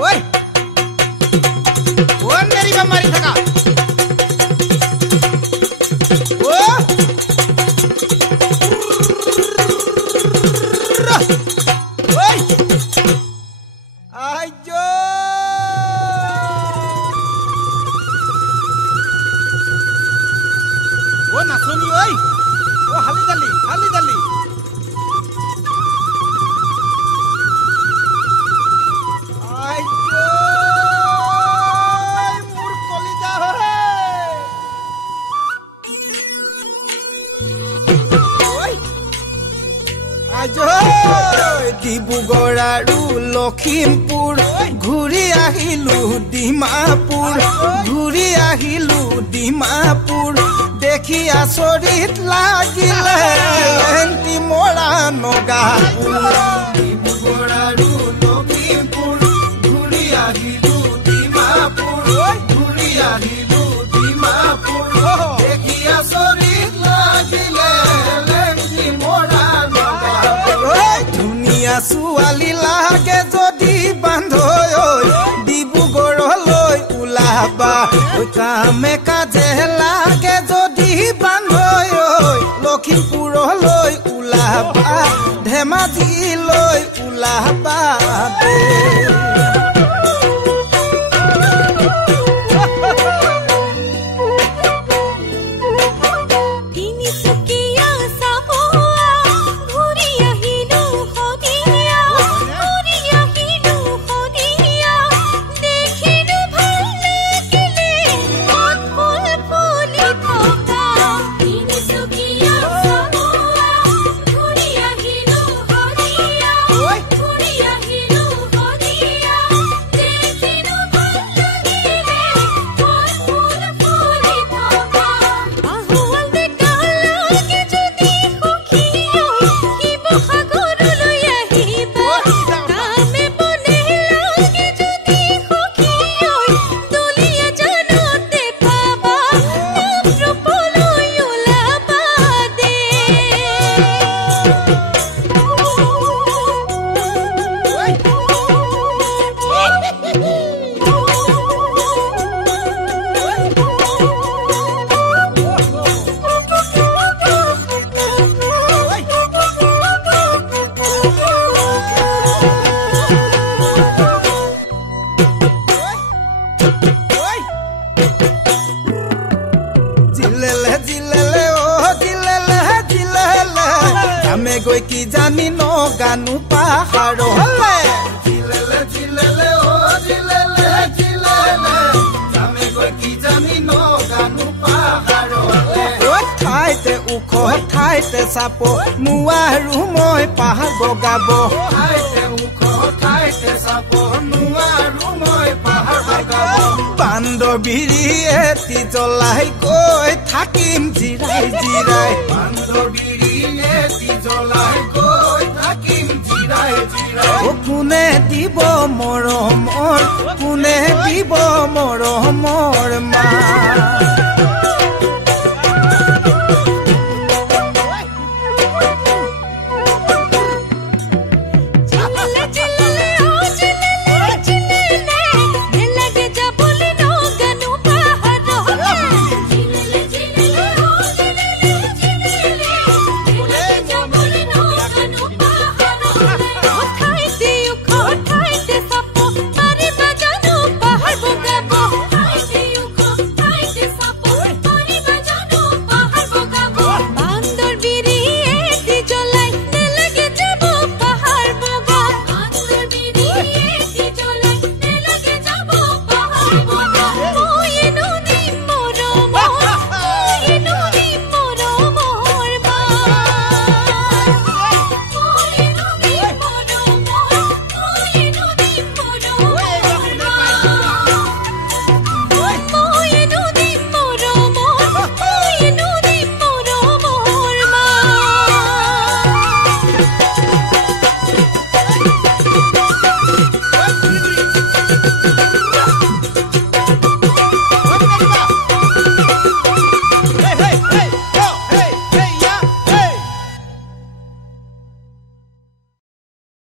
ওই ও মেরি বা মারি থাকা ও ওই আইজো ও নাচনি ওই ও হালি দালি আইজো মোর কলিজা হে ওই আইজো ডিব্ৰুগড় আৰু লখিমপুৰ ঘূৰি আহিলো ডিমাপুৰ দেখি আচৰিত লাগিলে এন্তি মৰা নগাপুৰ ডিব্ৰুগড় আৰু লখিমপুৰ ঘূৰি আহিলো ডিমাপুৰ দেখি আচৰিত লাগিলে এন্তি মৰা ধুনীয়া ছোৱালী লাগে যদি বান্ধৈ ডিব্ৰুগড়লৈ ওলাবা কামে কাজে লাগে যদি বান্ধৈ লখিমপুৰলৈ ওলাবা ধেমাজিলৈ ওলাবা গৈ কি জানি নগানু পাহাৰলে জিলেলে ও জিলেলে জামে গৈ কি জানি নগানু পাহাৰলে ঠাইতে ওখ ঠাইতে চাপ নোৱাৰো মই পাহাৰ বগাব ঠাইতে ওখ ঠাইতে চাপ নোৱাৰো মই পাহাৰ বগাব বান্দৰবিৰি এটি জ্বলাই গৈ থাকিম জিৰাই বান্দৰবিৰি জ্বলাই গৈ থাকিম জিৰাই কোনে দিব মৰমৰ